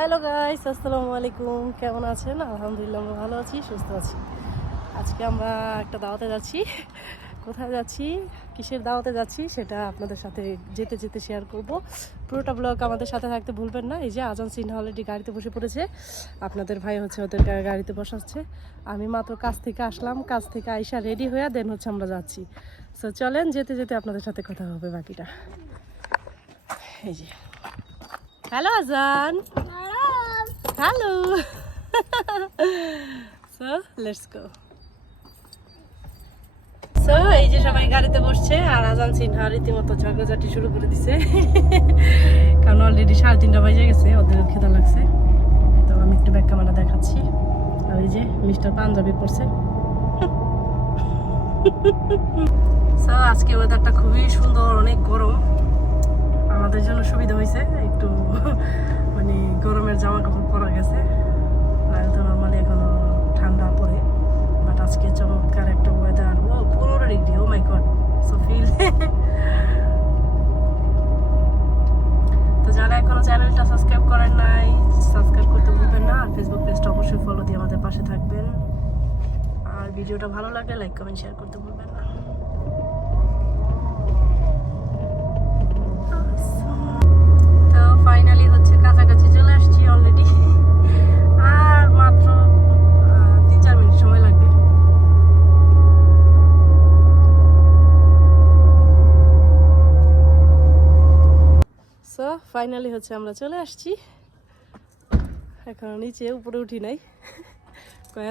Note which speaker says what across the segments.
Speaker 1: Hello guys, আসসালামু আলাইকুম। কেমন আছেন? আলহামদুলিল্লাহ, আমরা ভালো আছি, সুস্থ আছি। আজকে আমরা একটা দাওয়াতে যাচ্ছি। কোথায় যাচ্ছি? কিসের দাওয়াতে যাচ্ছি? সেটা আপনাদের সাথে যেতে যেতে শেয়ার করব। পুরোটা ব্লগ আমাদের সাথে থাকতে ভুলবেন না। এই যে আজান সিনহা অলরেডি গাড়িতে বসে পড়েছে, আপনাদের ভাই হচ্ছে ওদের গাড়িতে বসাচ্ছে। আমি মাত্র কাজ থেকে আসলাম, কাজ থেকে আইসা রেডি হয়ে দেন হচ্ছে আমরা যাচ্ছি। সো চলেন, যেতে যেতে আপনাদের সাথে কথা হবে বাকিটা। এই যে। Hello Azan. Hello so let's go so এই যে সবাই গাড়িতে বসছে, আর আজান সিনহা রীতিমতো ঝগড়াঝাটি শুরু করে দিছে। কারণ অলরেডি সাড়ে তিনটা বাজে গেছে ওদের খেদা লাগছে। তো আমি একটু ব্যাক ক্যামেরা দেখাচ্ছি। আর এই যে মিস্টার পাঞ্জাবি পড়ছে সো আজকে ওয়েদারটা খুবই সুন্দর, অনেক গরম। আমাদের জন্য সুবিধা হয়েছে, একটু মানে গরমের জামা কাপড় পরা গেছে। নাহলে তো নর্মালি এখনও ঠান্ডা পড়ে বাট আজকে চমৎকার একটা ওয়েদার ও, পনেরো degree oh my god so feel তো যারা এখনও চ্যানেলটা সাবস্ক্রাইব করেন নাই সাবস্ক্রাইব করতে ভুলবেন না। আর ফেসবুক পেজটা অবশ্যই ফলো দিয়ে আমাদের পাশে থাকবেন। আর ভিডিওটা ভালো লাগলে লাইক কমেন্ট শেয়ার করতে ভুলবেন না। ফাইনালি হচ্ছে আমরা চলে আসছি। এখন নিচে উপরে উঠি নাই।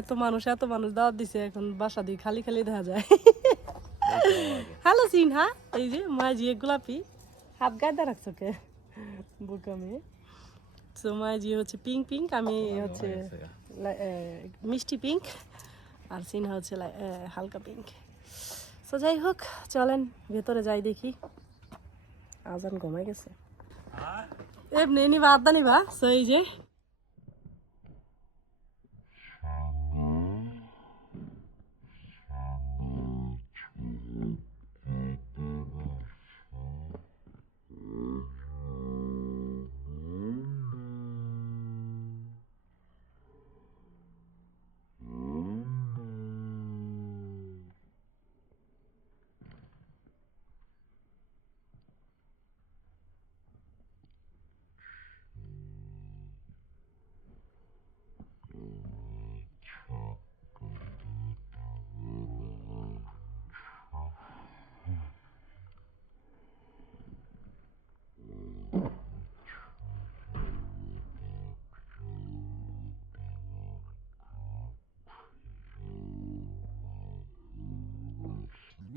Speaker 1: এত মানুষ এত মানুষ দাওয়াত দিছে এখন বাসা দিয়ে খালি খালি দেখা যায়। হ্যালো সিনহা এই যে মাঝি গোলাপি। হাত গায়ে রাখছো কে? বোকা মেয়ে। তো মাঝি হচ্ছে পিঙ্ক পিঙ্ক আমি হচ্ছে লা- মিষ্টি পিঙ্ক আর সিনহা হচ্ছে হালকা পিঙ্ক তো যাই হোক চলেন ভেতরে যাই দেখি। আজান ঘুমাই গেছে। এমনি নিবা আদা নিবা সো এই যে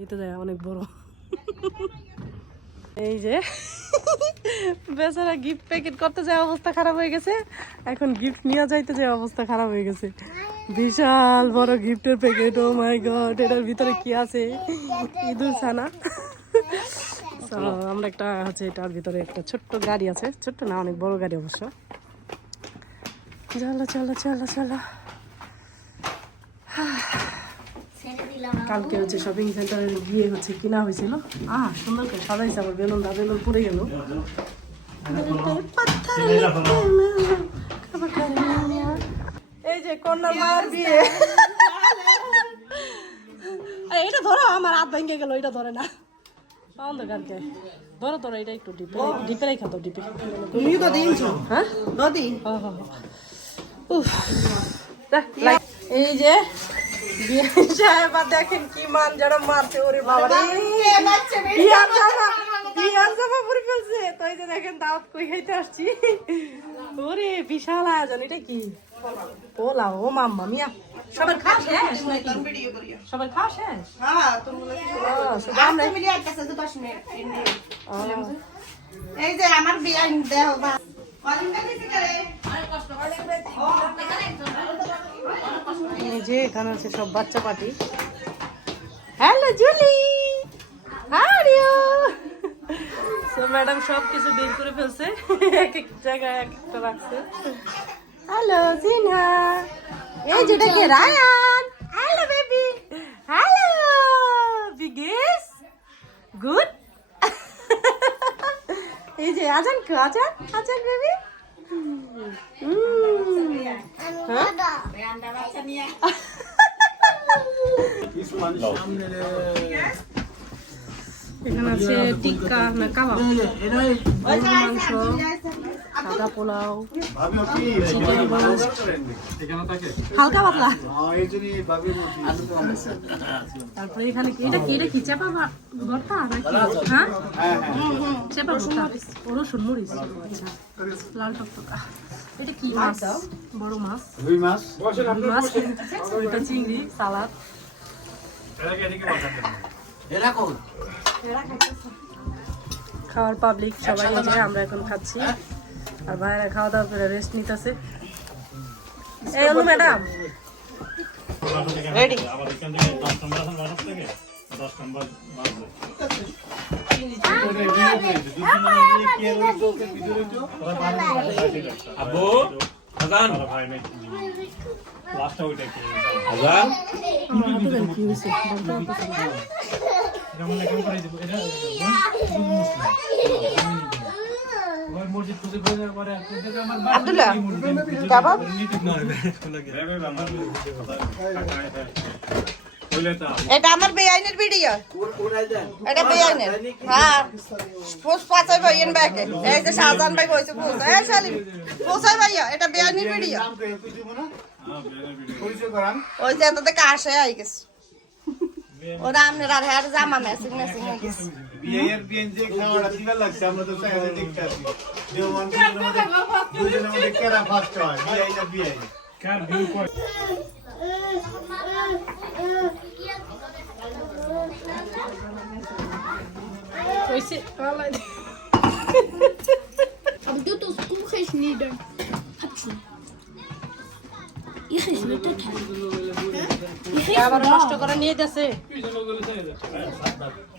Speaker 1: এটা যায় অনেক বড়। এই যে, বেচারা গিফট প্যাকেট করতে যায় অবস্থা খারাপ হয়ে গেছে। এখন গিফট নিয়ে যাইতে যায় অবস্থা খারাপ হয়ে গেছে। বিশাল বড় গিফটের প্যাকেট ও মাই গড এটার ভিতরে কি আছে? ইঁদুর ছানা আমরা একটা হচ্ছে এটার ভিতরে একটা ছোট্ট গাড়ি আছে। ছোট্ট না, অনেক বড় গাড়ি অবশ্য। চলো চলো চলো চলো। কালকে হচ্ছে শপিং সেন্টারে গিয়ে হচ্ছে কিনা হয়েছিল। আহ সুন্দর করে। সাজাইছে আমার বেলুন দা বেলুন পড়ে গেল। এই যে কন্যার মার বিয়ে। এটা ধরো আমার হাত ভেঙে গেল এটা ধরে না। অন্ধকারকে। ধরো ধরো এটা একটু ডিপে ডিপে রেখা তো ডিপে
Speaker 2: তুমি তো দিনছো
Speaker 1: হ্যাঁ?
Speaker 2: নদী
Speaker 1: হ্যাঁ, হ্যাঁ, হ্যাঁ। উফ। এই যে সাহেবা দেখেন কি মান যারা মারছে ওরে বাবা রে। বিয়ার জামা বিয়ার জামা পরে ফেলছে। তো এই যে দেখেন দাওয়াত কই খাইতে আসছি। ওরে বিশাল আয়োজন এটা কি? পোলা ও মাম্মা মিয়া। সবার খাওয়া শেষ সবার খাওয়া শেষ?
Speaker 2: হ্যাঁ দশ মিনিট এই যে আমার বিয়ে দেহ বা
Speaker 1: এই যে এখানে হচ্ছে সব বাচ্চা party. Hello Julie so madam সব কিছু বের করে ফেলছে। এক এক জায়গায় এক একটা রাখছে। হ্যালো জিনহা এই যেটা কে রায়ান? হ্যালো বেবি হ্যালো বিগেস গুড এই যে আজান আজান আজান বেবি এখানে আছে টিক্কা না কাবাব গরুর মাংস সাদা পোলাও। চিকেন রোস্ট হালকা পাতলা। তারপরে এখানে এটা কি? এটা কি? চাপা ভর্তা নাকি? হ্যাঁ? চাপা ভর্তা ও রসুন মরিচ। আচ্ছা। লাল টকটকা এটা কি মাছ বড় মাছ।
Speaker 3: রুই মাছ?
Speaker 1: মাছ এটা চিংড়ি সালাদ। খাওয়ার পাবলিক সবাই আমরা এখন খাচ্ছি। আর ভাইরা খাওয়া দাওয়া করে রেস্ট নিতেছে এই হলো ম্যাডাম
Speaker 2: রেডি
Speaker 4: আব্বু আজান লাস্টটা ওইটা কি আজান
Speaker 1: কি হয়েছে বলতে পারতেছি না।
Speaker 2: আব্দুল্লাহ কাবাব এটা আমার বেআইনের ভিডিও। এটা বেআইনের। হ্যাঁ। পোস্ট পাঁচাই ভাই এন ব্যাকে এই যে শাহজাহান ভাই কইছে পোস্ট। এই শালিম পোস্টাই ভাইয়া এটা বেআইনের ভিডিও। ওই যে এততে কাশে আই গেছে। ওরা আপনার আর হ্যাঁ জামা মেসিং মেসিং হয়ে গেছে।
Speaker 3: বিয়ের বিয়ে যে খাওয়াটা দিবার লাগছে আমরা তো চাই দেখতে আসি যে মানুষের মধ্যে দুজনের মধ্যে কেরা ফার্স্ট হয় বিয়ে না বিয়ে
Speaker 4: কার ভিউ কয়
Speaker 1: হয়েছে
Speaker 5: Aber du das Buch ist nieder. Hatschen. Ich ist nicht total.
Speaker 1: আবার নষ্ট করে নিয়ে
Speaker 5: Ich ist ist?
Speaker 4: বেশি
Speaker 5: Zweite mit der
Speaker 4: খাবার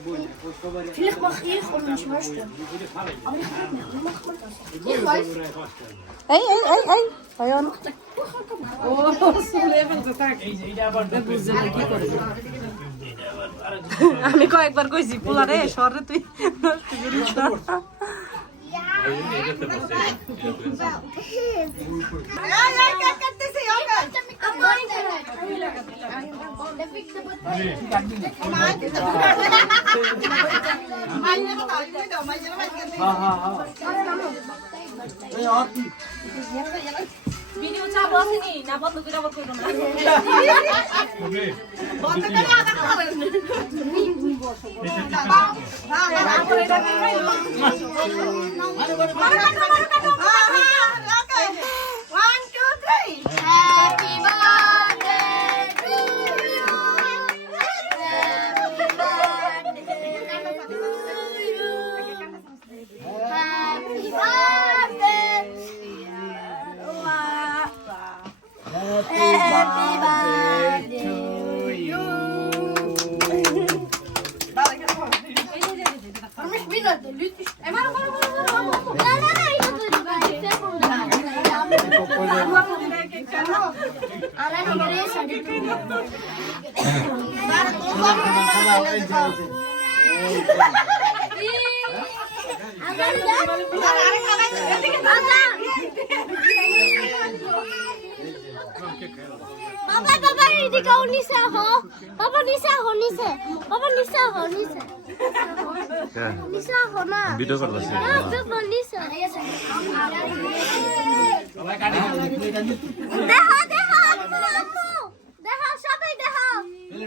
Speaker 4: তো যেটা এটা
Speaker 5: Kennst du die? Sie, sie
Speaker 4: বড়
Speaker 5: probieren.
Speaker 4: রেস্টুরেন্টে খাবার আর কি
Speaker 5: Aber sie probieren.
Speaker 4: এই আছে তারপর decoration
Speaker 5: Aber wieso? Weil er sich nicht möchte. Vielleicht mach ich und ich möchte. Aber ich kann nicht. Wie macht man das? Ich weiß.
Speaker 2: এই এই এই এই অয়ন
Speaker 1: ও লেভেল তো থাক বুঝছে না কি করে আমি কয়েকবার কইছি পোলা রে সরে তুই নষ্ট করিস না
Speaker 2: এই এই কেক কাটতেছি ওকে
Speaker 1: ভিডিও চাপ আসেনি না বন্ধ করে আবার কইতো না
Speaker 5: বাবা বাবা এদিকে নিচে আহো বাবা নিচে আহো নিচে বাবা নিচে আহো নিচে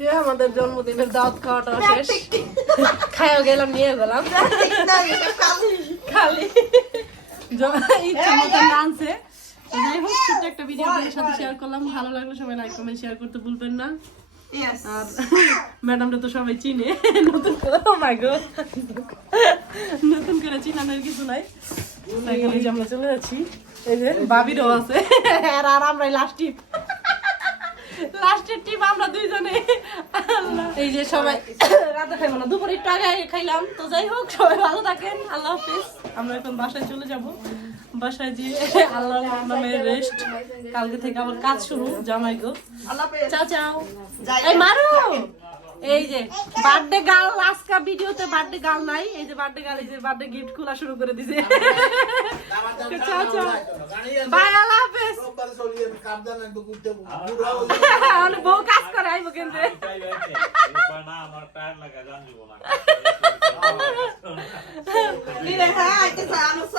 Speaker 1: যে আমাদের জন্মদিনের দাওয়াত খাওয়াটা শেষ। গেলাম নিয়ে গেলাম। খালি। ইচ্ছা যাই হোক ছোট্ট একটা ভিডিও আপনাদের সাথে শেয়ার করলাম। ভালো লাগলে সবাই লাইক কমেন্ট শেয়ার করতে ভুলবেন না। আর ম্যাডামটা তো সবাই চিনে। নতুন করে oh my নতুন করে চিনানোর কিছু নাই। এখানে যে আমরা চলে যাচ্ছি। এই যে বাবিরও আছে। আর আর আমরাই লাস্ট টিপ লাস্টের টিপ আমরা দুইজনে। আল্লাহ। এই যে সবাই রাতে খাইবো না দুপুরে একটু আগে খাইলাম। তো যাই হোক সবাই ভালো থাকেন আল্লাহ হাফিজ। আমরা এখন বাসায় চলে যাব। বাসায় যেয়ে আল্লাহ নামে রেস্ট কালকে থেকে আবার কাজ শুরু জামাই গো
Speaker 2: আল্লাহ হাফেজ।
Speaker 1: চাও চাও। এই মারু! এই যে বার্থডে গার্ল আজকা ভিডিওতে বার্থডে গার্ল নাই এই যে বার্থডে গার্ল এই যে বার্থডে গিফট খোলা শুরু করে দিছে চাও চাও বাই আল্লাহ হাফেজ অনেক বউ কাজ করে আইবো কিন্তু
Speaker 4: না আমার টায়ার লাগা জানব না
Speaker 2: Mira, ay, te sabemos